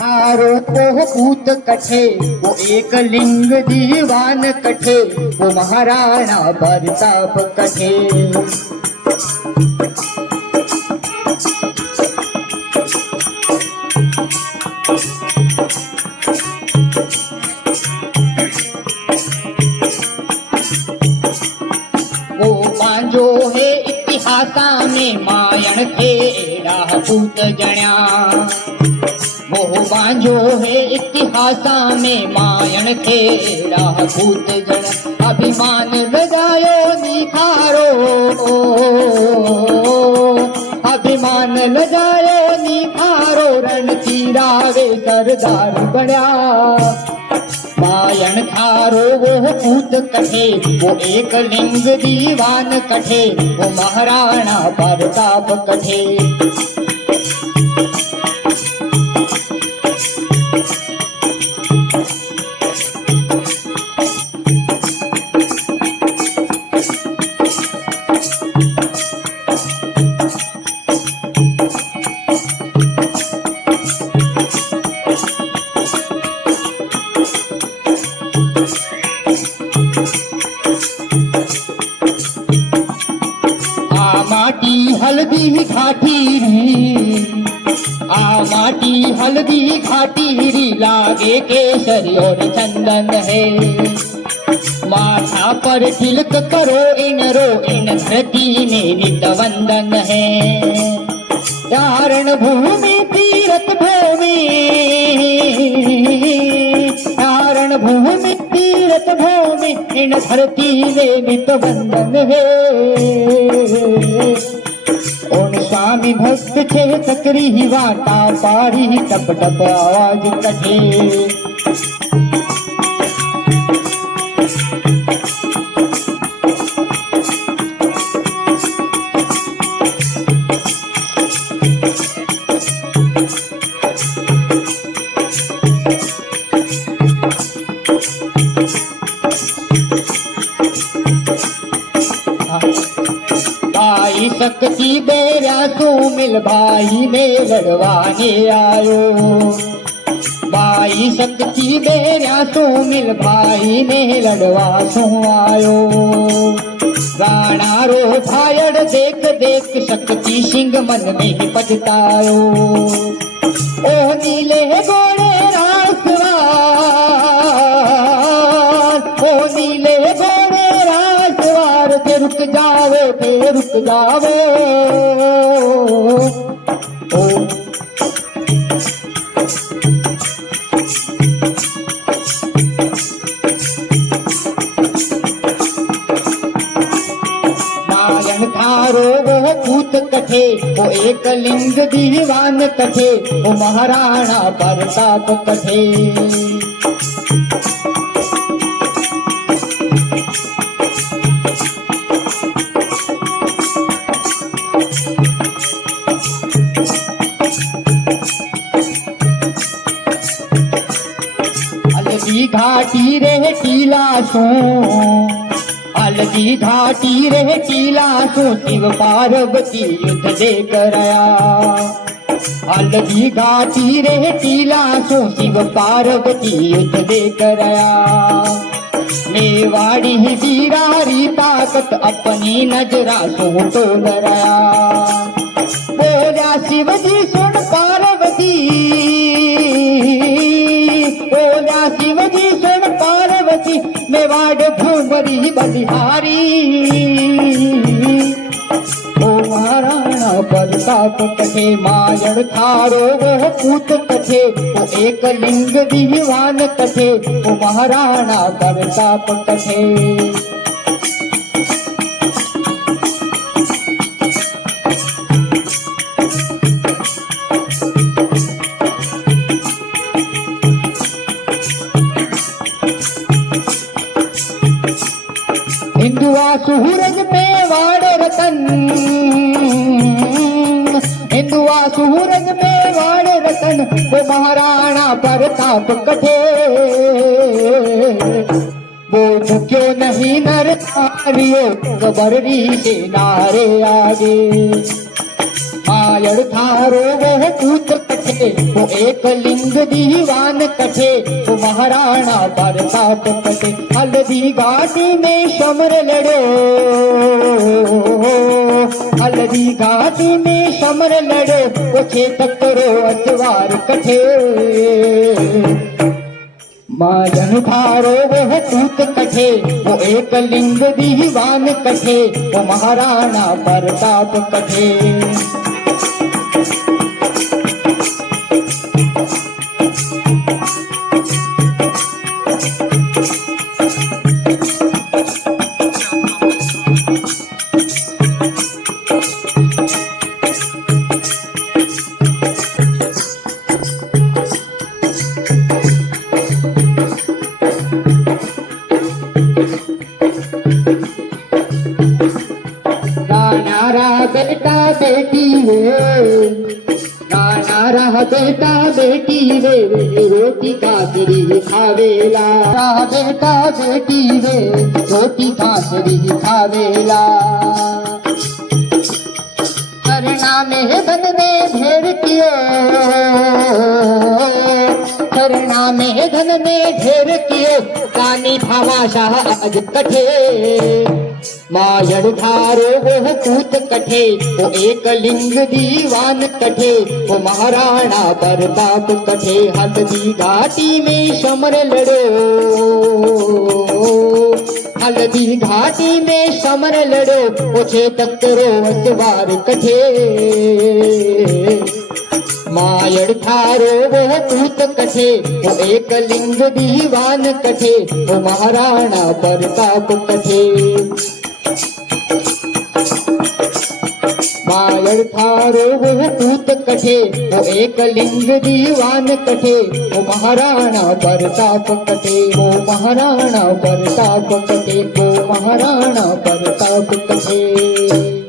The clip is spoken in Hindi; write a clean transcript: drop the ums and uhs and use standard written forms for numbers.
थारो को पूत कठे, वो एक लिंग दीवान कठे, वो महाराणा प्रताप कठे। वो पांजो है इतिहासा में मायण थे राजपूत जण्या। वो बांझो है इतिहासा में मायण थे राजपूत जण्या। अभिमान लजायो निखारो, अभिमान लजायो निखारो, रणतीरावे सरदार बण्या। मायण थारो वो पूत कठे, वो एक लिंग दीवान कठे, वो महाराणा प्रताप कठे। माटी हल्दी घाटीरी, आ माटी हल्दी घाटीरी, लागे केसरी और चंदन है। माथा पर तिलक करो इन रो, इन धरती में नित वंदन है। चारण भूमि तीरथ भूमि, चारण भूमि तीरथ भूमि, इन धरती में नित वंदन है। उन स्वामी भक्त छे सकरी वाटा पारी, टप टप आवाज कठे। भाई शक्ति बेरा तू मिल, भाई ने लड़वाने आयो। भाई शक्ति बेरा तू मिल, भाई ने लड़वा तू आयो। राणा रो भायड़ देख देख, शक्ति सिंह मन में ही पछतायो। ओ नीले घोड़े रासवार, ओ नीले घोड़े रासवार, ते रुक जावे, ते रुक जावे। ओ मायण थारो वो पूत कठे, वो एक लिंग दीवान कठे, वो महाराणा प्रताप कठे। अलगी घाटी रे टीला सो, अलगी घाटी रे टीला सो, शिव पार्वती युद्ध देकर आया। अलगी घाटी रे टीला सो, शिव पार्वती युद्ध देकर आया। मेवाड़ी वीरारी ताकत अपनी नजरा सो तो लड़ाया। बोला शिव जी सुन पार्वती, बोला शिव जी सुन पार्वती, मेवाड़ भूमरी बलिहारी। ओ महाराणा प्रताप कठे, मायण थारो वो पूत कठे, वो एक लिंग दीवान कठे, वो महाराणा प्रताप कठे। हिंदुआ सूरज में वाड़ रतन, हिंदुआ सूरज में वाड़ रतन, वो महाराणा प्रताप कठे। वो झुक्यो नहीं नर नारियों, कबररी से नारे आगे। मायड़ थारो वह पूत कठे वो एक लिंग दीवान कठे वो महाराणा प्रताप कठे हल्दी घाटी में समर लड़ो हल्दी घाटी में समर लड़ो वो चेतक करो अतवार कठे मायड़ थारो वह पूत कठे वो एक लिंग दीवान कठे वो महाराणा प्रताप कठे नाना बेटा बेटी वे नाना बेटा बेटी वे रोटी काकरी खावेला बेटा बेटी वे रोटी काकरी खावेला करना में बन में ढेर कियो करना में धन में ढेर कियो कानी भामाशाह आज कठे मायड़ थारो वो पूत कठे वो एक लिंग दीवान कठे वो महाराणा प्रताप कठे हल्दी घाटी में समर लड़ो हल्दी घाटी में समर लड़ो वो चेतक करो अतवार कठे मायड़ थारो वो पूत कठे वो एक लिंग दीवान कठे वो महाराणा प्रताप कठे मायड़ थारो वो पूत कठे वो एक लिंग दीवान कठे वो महाराणा प्रताप कठे वो महाराणा प्रताप कठे वो महाराणा प्रताप कठे।